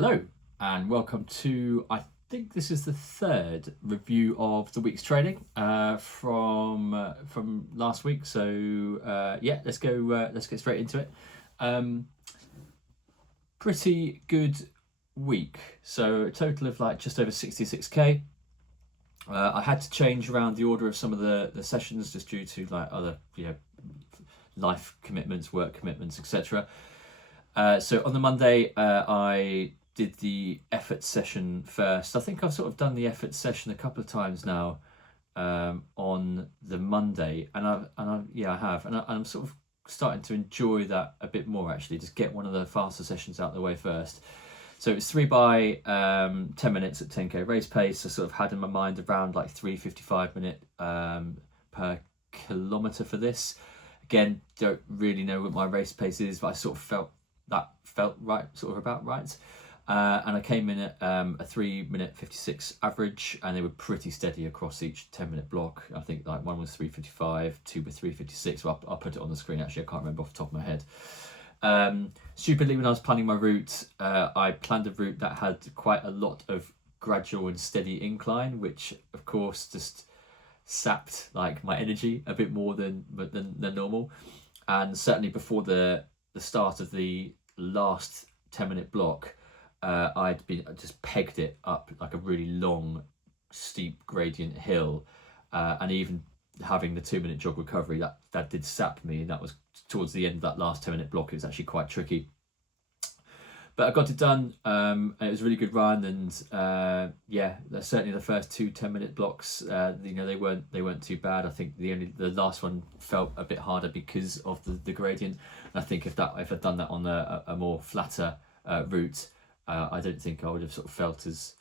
Hello and welcome to, I think this is the third review of the week's training from last week. So yeah, let's go. Let's get straight into it. Pretty good week. So a total of like just over 66k. I had to change around the order of some of the sessions just due to like other life commitments, work commitments, etc. So on the Monday, I did the effort session first. I think I've sort of done the effort session a couple of times now on the Monday, and I have, and I'm sort of starting to enjoy that a bit more actually. Just get one of the faster sessions out of the way first. So it's 3 by 10 minutes at 10k race pace. I sort of had in my mind around like 3:55 minute per kilometre for this. Again, don't really know what my race pace is, but I sort of felt right, sort of about right. And I came in at a 3:56 average, and they were pretty steady across each 10-minute block. I think like one was 3:55, two were 3:56. Well, I'll put it on the screen actually, I can't remember off the top of my head. Stupidly, when I was planning my route, I planned a route that had quite a lot of gradual and steady incline, which of course just sapped like my energy a bit more than normal. And certainly before the start of the last 10-minute block, I'd just pegged it up like a really long, steep gradient hill, and even having the 2-minute jog recovery, that did sap me. That was towards the end of that last 10-minute block. It was actually quite tricky, but I got it done. It was a really good run, and yeah, certainly the first two 10-minute blocks, they weren't too bad. I think the last one felt a bit harder because of the gradient. And I think if I'd done that on a more flatter route, I don't think I would have sort of felt as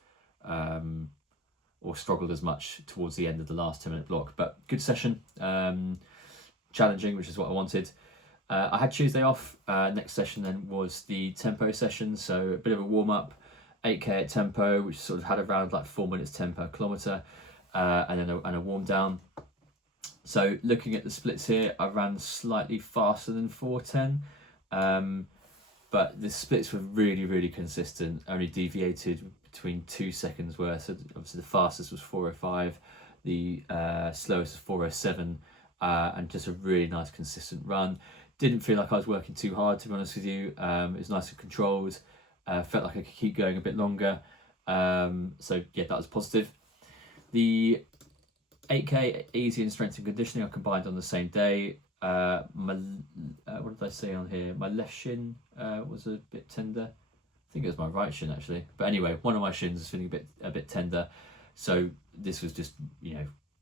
or struggled as much towards the end of the last 10-minute block. But good session, challenging, which is what I wanted. I had Tuesday off. Next session then was the tempo session, so a bit of a warm up, 8k at tempo, which sort of had around like 4 minutes 10 per kilometre, and then a warm down. So looking at the splits here, I ran slightly faster than 4:10, but the splits were really consistent. Only deviated between 2 seconds worth. So obviously the fastest was 4:05, the slowest was 4:07, and just a really nice consistent run. Didn't feel like I was working too hard, to be honest with you. It was nice and controlled. Felt like I could keep going a bit longer. So yeah, that was positive. The 8k easy and strength and conditioning I combined on the same day. What did I say on here? My left shin was a bit tender. I think it was my right shin actually. But anyway, one of my shins was feeling a bit tender. So this was just,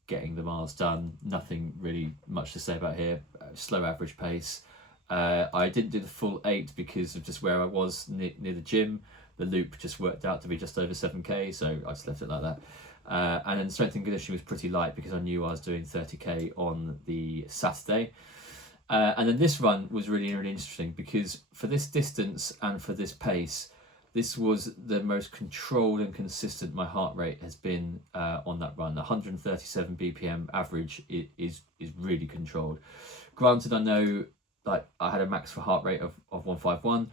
getting the miles done. Nothing really much to say about here. Slow average pace. I didn't do the full 8 because of just where I was near the gym. The loop just worked out to be just over 7k, so I just left it like that. And then strength and conditioning was pretty light because I knew I was doing 30k on the Saturday. And then this run was really interesting because for this distance and for this pace, this was the most controlled and consistent my heart rate has been on that run. 137 BPM average is really controlled. Granted, I know like I had a max for heart rate of 151,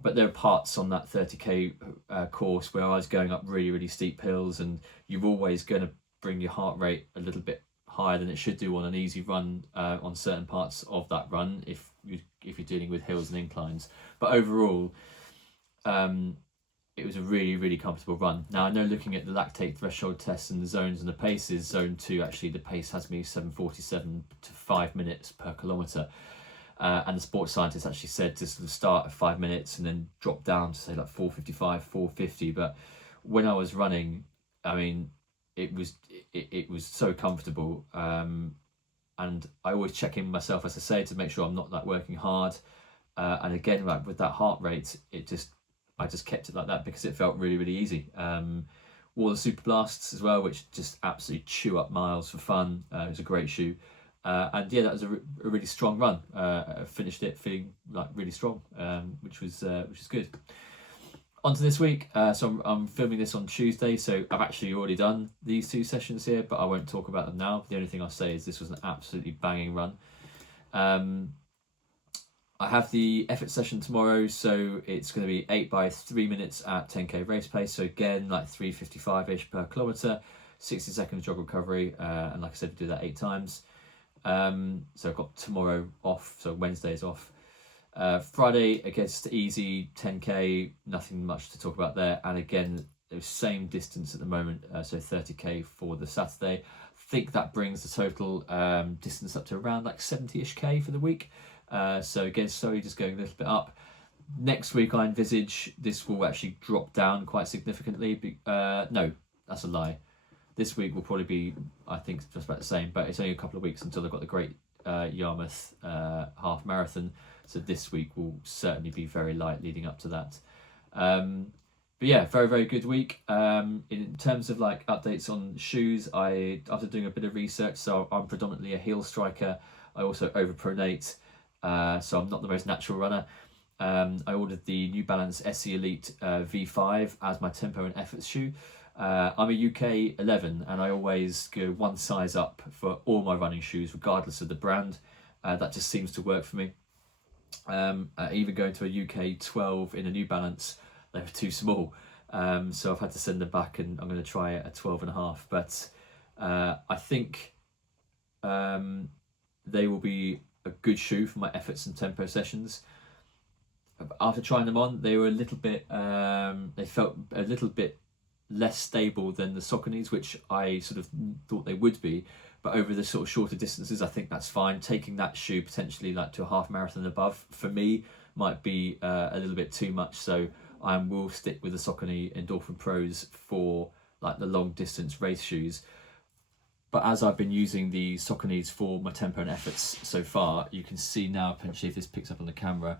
but there are parts on that 30k course where I was going up really steep hills, and you're always going to bring your heart rate a little bit higher than it should do on an easy run on certain parts of that run if you're dealing with hills and inclines. But overall, it was a really comfortable run. Now I know looking at the lactate threshold tests and the zones and the paces, zone 2 actually the pace has me 7:47 to 5 minutes per kilometre. And the sports scientist actually said to sort of start at 5 minutes and then drop down to say like 4:55, 4:50. But when I was running, I mean, it was so comfortable. And I always check in myself, as I say, to make sure I'm not like working hard. And again, like with that heart rate, I just kept it like that because it felt really easy. Wore the Super Blasts as well, which just absolutely chew up miles for fun. It was a great shoe. And yeah, that was a really strong run. I finished it feeling like really strong, which is good. On to this week. So I'm filming this on Tuesday, so I've actually already done these 2 sessions here, but I won't talk about them now. The only thing I'll say is this was an absolutely banging run. I have the effort session tomorrow, so it's going to be 8 by 3 minutes at 10k race pace. So again, like 3:55-ish per kilometre, 60 seconds jog recovery, and like I said, we do that 8 times. So I've got tomorrow off, so Wednesday's off. Friday, again, just easy 10k, nothing much to talk about there. And again, the same distance at the moment, so 30k for the Saturday. I think that brings the total distance up to around like 70-ish k for the week. So again, slowly just going a little bit up. Next week, I envisage this will actually drop down quite significantly. No, that's a lie. This week will probably be, I think, just about the same, but it's only a couple of weeks until they've got the Great Yarmouth half marathon. So this week will certainly be very light leading up to that. But yeah, very, very good week. In terms of like updates on shoes, after doing a bit of research, so I'm predominantly a heel striker. I also overpronate, so I'm not the most natural runner. I ordered the New Balance SE Elite V5 as my tempo and efforts shoe. I'm a UK 11 and I always go one size up for all my running shoes regardless of the brand. That just seems to work for me. Even going to a UK 12 in a New Balance, they were too small, so I've had to send them back, and I'm going to try a 12.5. But I think they will be a good shoe for my efforts and tempo sessions. After trying them on, they were a little bit they felt a little bit less stable than the Sauconys, which I sort of thought they would be. But over the sort of shorter distances, I think that's fine. Taking that shoe potentially like to a half marathon and above, for me, might be a little bit too much. So I will stick with the Saucony Endorphin Pros for like the long distance race shoes. But as I've been using the Sauconys for my tempo and efforts so far, you can see now, potentially if this picks up on the camera,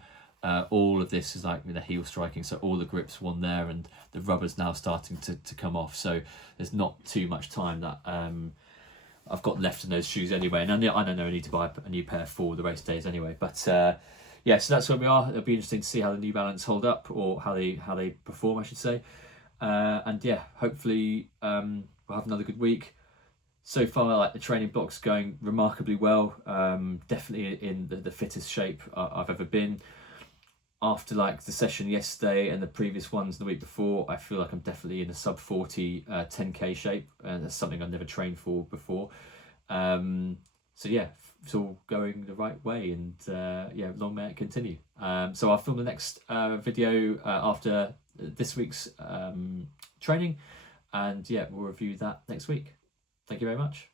all of this is like with the heel striking, so all the grips won there, and the rubber's now starting to come off. So there's not too much time that I've got left in those shoes anyway. And I don't know, I need to buy a new pair for the race days anyway. But yeah, so that's where we are. It'll be interesting to see how the New Balance hold up, or how they perform, I should say. And yeah, hopefully we'll have another good week. So far, like the training block's going remarkably well. Definitely in the fittest shape I've ever been. After like the session yesterday and the previous ones the week before, I feel like I'm definitely in a sub 40 10k shape, and that's something I've never trained for before. So yeah, it's all going the right way, and yeah, long may it continue. So I'll film the next video after this week's training, and yeah, we'll review that next week. Thank you very much.